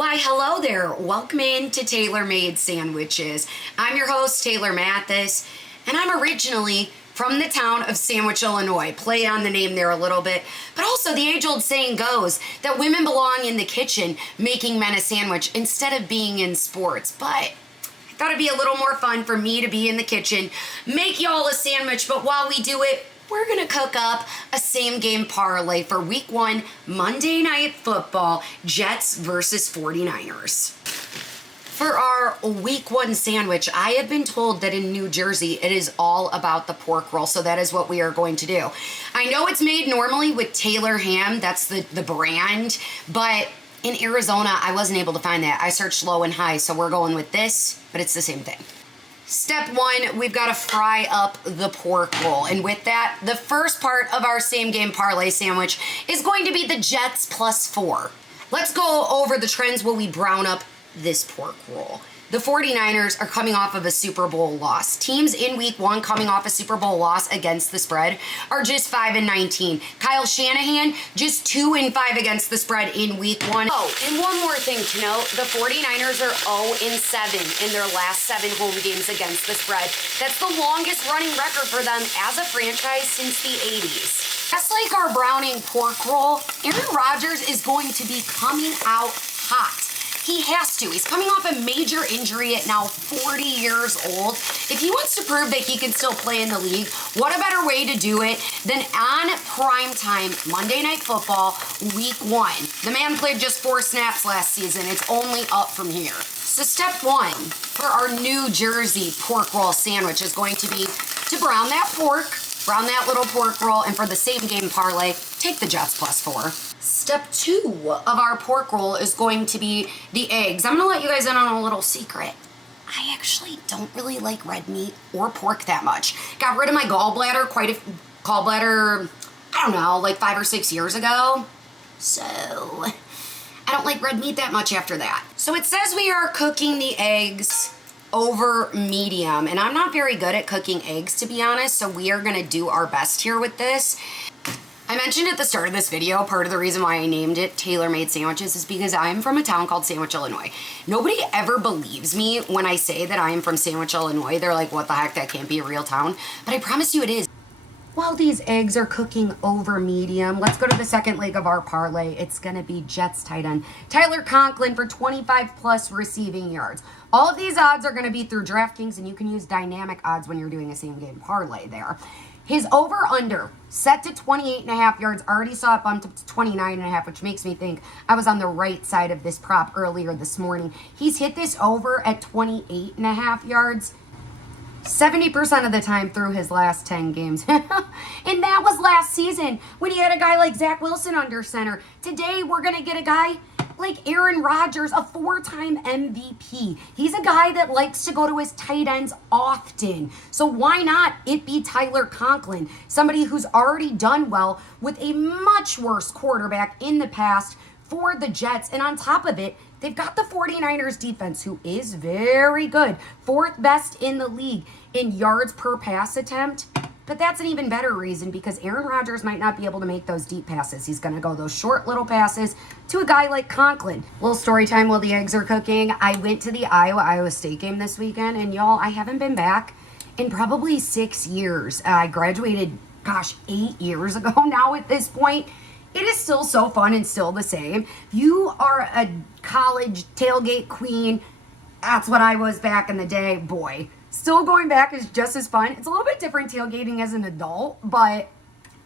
Why, hello there. Welcome in to Taylor Made Sandwiches. I'm your host, Taylor Mathis, and I'm originally from the town of Sandwich, Illinois. Play on the name there a little bit. But also, the age-old saying goes that women belong in the kitchen making men a sandwich instead of being in sports. But I thought it'd be a little more fun for me to be in the kitchen, make y'all a sandwich, but while we do it, we're gonna cook up a same-game parlay for Week 1 Monday Night Football, Jets versus 49ers. For our Week 1 sandwich, I have been told that in New Jersey, it is all about the pork roll, so that is what we are going to do. I know it's made normally with Taylor ham, that's the brand, but in Arizona, I wasn't able to find that. I searched low and high, so we're going with this, but it's the same thing. Step 1, we've got to fry up the pork roll. And with that, the first part of our same game parlay sandwich is going to be the Jets +4. Let's go over the trends while we brown up this pork roll. The 49ers are coming off of a Super Bowl loss. Teams in Week 1 coming off a Super Bowl loss against the spread are just 5-19. Kyle Shanahan, just 2-5 against the spread in Week 1. Oh, and one more thing to note, the 49ers are 0-7 in their last 7 home games against the spread. That's the longest running record for them as a franchise since the 80s. Just like our Browning pork roll, Aaron Rodgers is going to be coming out hot. He has to. He's coming off a major injury at now 40 years old. If he wants to prove that he can still play in the league, what a better way to do it than on primetime Monday Night Football, Week 1. The man played just 4 snaps last season. It's only up from here. So step 1 for our New Jersey pork roll sandwich is going to be to brown that pork, brown that little pork roll, and for the same game parlay, take the Jets +4. Step 2 of our pork roll is going to be the eggs. I'm going to let you guys in on a little secret. I actually don't really like red meat or pork that much. Got rid of my gallbladder, I don't know, like 5 or 6 years ago. So I don't like red meat that much after that. So it says we are cooking the eggs over medium, and I'm not very good at cooking eggs, to be honest, so we are going to do our best here with this. I mentioned at the start of this video, part of the reason why I named it Taylor Made Sandwiches is because I'm from a town called Sandwich, Illinois. Nobody ever believes me when I say that I am from Sandwich, Illinois. They're like, what the heck, that can't be a real town. But I promise you it is. While these eggs are cooking over medium, let's go to the second leg of our parlay. It's going to be Jets tight end Tyler Conklin for 25+ receiving yards. All of these odds are going to be through DraftKings, and you can use dynamic odds when you're doing a same-game parlay there. His over-under set to 28.5 yards. Already saw it bumped up to 29.5, which makes me think I was on the right side of this prop earlier this morning. He's hit this over at 28.5 yards 70% of the time through his last 10 games. And that was last season when he had a guy like Zach Wilson under center. Today, we're going to get a guy like Aaron Rodgers, a 4-time MVP. He's a guy that likes to go to his tight ends often. So why not it be Tyler Conklin, somebody who's already done well with a much worse quarterback in the past for the Jets. And on top of it, they've got the 49ers defense, who is very good. 4th best in the league in yards per pass attempt. But that's an even better reason because Aaron Rodgers might not be able to make those deep passes. He's going to go those short little passes to a guy like Conklin. Little story time while the eggs are cooking. I went to the Iowa State game this weekend, and y'all, I haven't been back in probably 6 years. I graduated, 8 years ago now at this point. It is still so fun and still the same. You are a college tailgate queen. That's what I was back in the day. Boy, still going back is just as fun. It's a little bit different tailgating as an adult, but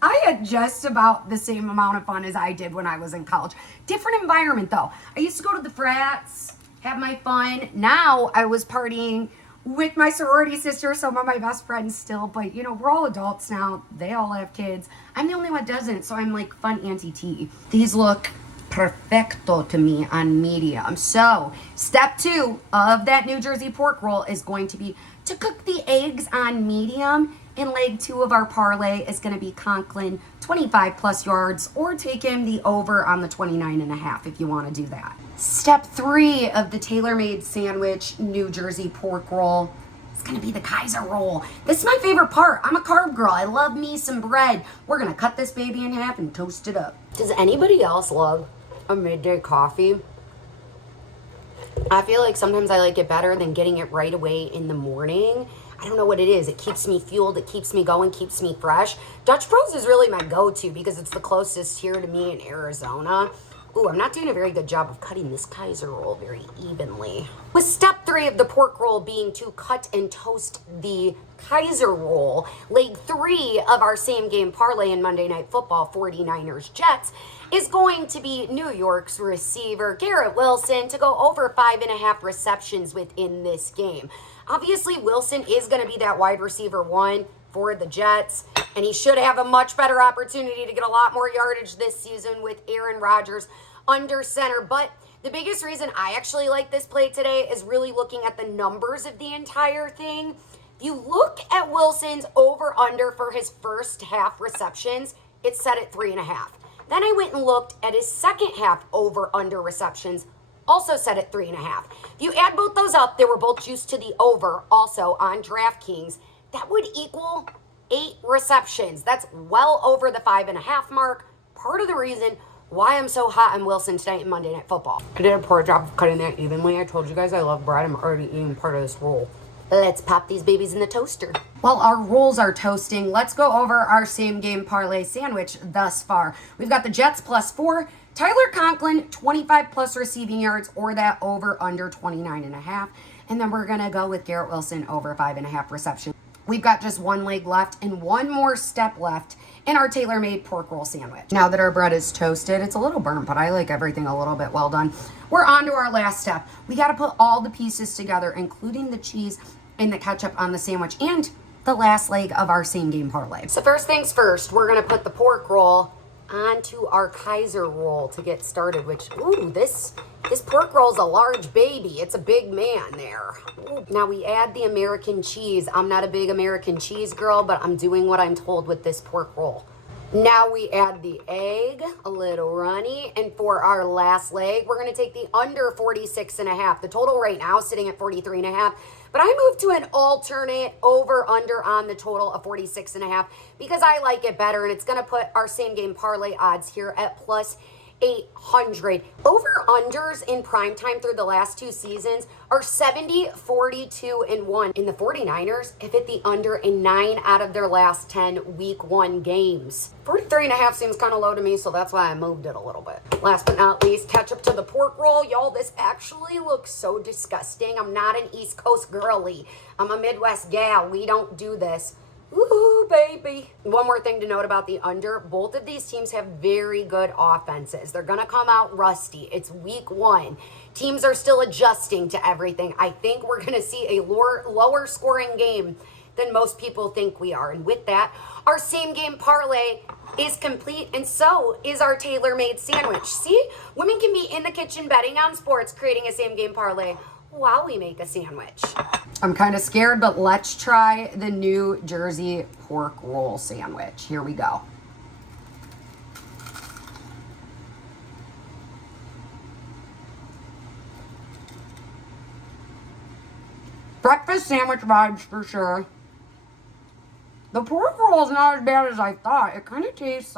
I had just about the same amount of fun as I did when I was in college. Different environment, though. I used to go to the frats, have my fun. Now I was partying with my sorority sister, some of my best friends still, but we're all adults now. They all have kids. I'm the only one that doesn't, so I'm like fun Auntie T. These look perfecto to me on medium. So step 2 of that New Jersey pork roll is going to be to cook the eggs on medium. And leg 2 of our parlay is going to be Conklin, 25+ yards, or take him the over on the 29.5 if you want to do that. Step 3 of the Taylor Made Sandwich New Jersey pork roll is going to be the Kaiser Roll. This is my favorite part. I'm a carb girl. I love me some bread. We're going to cut this baby in half and toast it up. Does anybody else love a midday coffee? I feel like sometimes I like it better than getting it right away in the morning. I don't know what it is. It keeps me fueled. It keeps me going, keeps me fresh. Dutch Bros is really my go-to because it's the closest here to me in Arizona. Ooh, I'm not doing a very good job of cutting this Kaiser roll very evenly. With step 3 of the pork roll being to cut and toast the Kaiser roll, leg 3 of our same game parlay in Monday Night Football, 49ers Jets, is going to be New York's receiver Garrett Wilson to go over 5.5 receptions within this game. Obviously, Wilson is going to be that wide receiver 1 for the Jets, and he should have a much better opportunity to get a lot more yardage this season with Aaron Rodgers under center. But the biggest reason I actually like this play today is really looking at the numbers of the entire thing. If you look at Wilson's over-under for his first half receptions, it's set at 3.5. Then I went and looked at his second half over-under receptions, also set at 3.5. If you add both those up, they were both juiced to the over also on DraftKings. That would equal 8 receptions. That's well over the 5.5 mark. Part of the reason why I'm so hot on Wilson tonight in Monday Night Football. I did a poor job of cutting that evenly. I told you guys I love bread. I'm already eating part of this roll. Let's pop these babies in the toaster. While our rolls are toasting, let's go over our same game parlay sandwich thus far. We've got the Jets +4, Tyler Conklin 25 plus receiving yards or that over under 29.5. And then we're going to go with Garrett Wilson over 5.5 receptions. We've got just one leg left and one more step left in our tailor-made pork roll sandwich. Now that our bread is toasted, it's a little burnt, but I like everything a little bit well done. We're on to our last step. We got to put all the pieces together, including the cheese and the ketchup on the sandwich and the last leg of our same game parlay. So first things first, we're going to put the pork roll onto our Kaiser roll to get started, which, ooh, this pork roll's a large baby. It's a big man there. Ooh. Now we add the American cheese. I'm not a big American cheese girl, but I'm doing what I'm told with this pork roll. Now we add the egg, a little runny, and for our last leg, we're going to take the under 46.5. The total right now is sitting at 43.5, but I moved to an alternate over-under on the total of 46.5 because I like it better, and it's going to put our same game parlay odds here at plus 800. Over-unders in primetime through the last 2 seasons are 70, 42, and 1. In the 49ers have hit the under in 9 out of their last 10 week 1 games. 43.5 seems kind of low to me, so that's why I moved it a little bit. Last but not least, ketchup to the pork roll. Y'all, this actually looks so disgusting. I'm not an East Coast girly. I'm a Midwest gal. We don't do this. Ooh, baby. One more thing to note about the under. Both of these teams have very good offenses. They're going to come out rusty. It's week 1. Teams are still adjusting to everything. I think we're going to see a lower scoring game than most people think we are. And with that, our same game parlay is complete, and so is our tailor-made sandwich. See, women can be in the kitchen betting on sports, creating a same game parlay while we make a sandwich. I'm kind of scared, but let's try the New Jersey pork roll sandwich. Here we go. Breakfast sandwich vibes for sure. The pork roll is not as bad as I thought. It kind of tastes,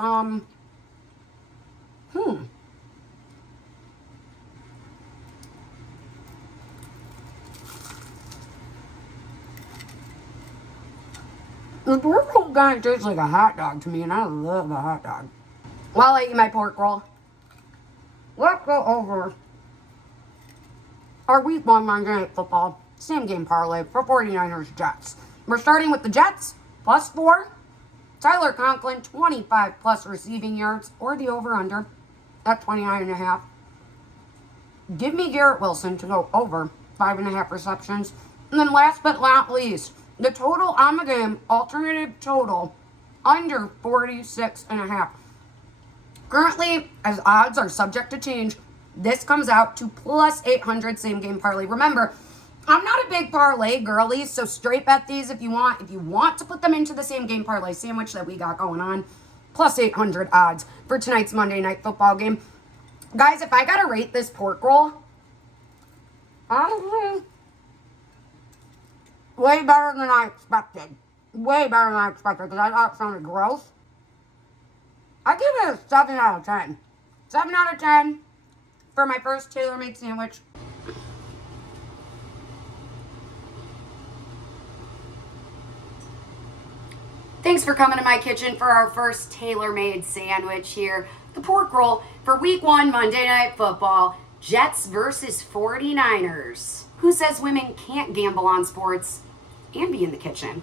The pork roll kind of tastes like a hot dog to me, and I love a hot dog. While I eat my pork roll, let's go over our week 1 Monday Night Football same game parlay for 49ers Jets. We're starting with the Jets +4. Tyler Conklin 25 plus receiving yards or the over under at 29.5. Give me Garrett Wilson to go over 5.5 receptions. And then last but not least, the total on the game, alternative total, under 46.5. Currently, as odds are subject to change, this comes out to plus 800 same game parlay. Remember, I'm not a big parlay girly, so straight bet these if you want. If you want to put them into the same game parlay sandwich that we got going on, plus 800 odds for tonight's Monday Night Football game. Guys, if I got to rate this pork roll, honestly, way better than I expected. Way better than I expected because I thought it sounded gross. I give it a 7 out of 10. 7 out of 10 for my first tailor-made sandwich. Thanks for coming to my kitchen for our first tailor-made sandwich here. The pork roll for week 1 Monday Night Football. Jets versus 49ers. Who says women can't gamble on sports and be in the kitchen?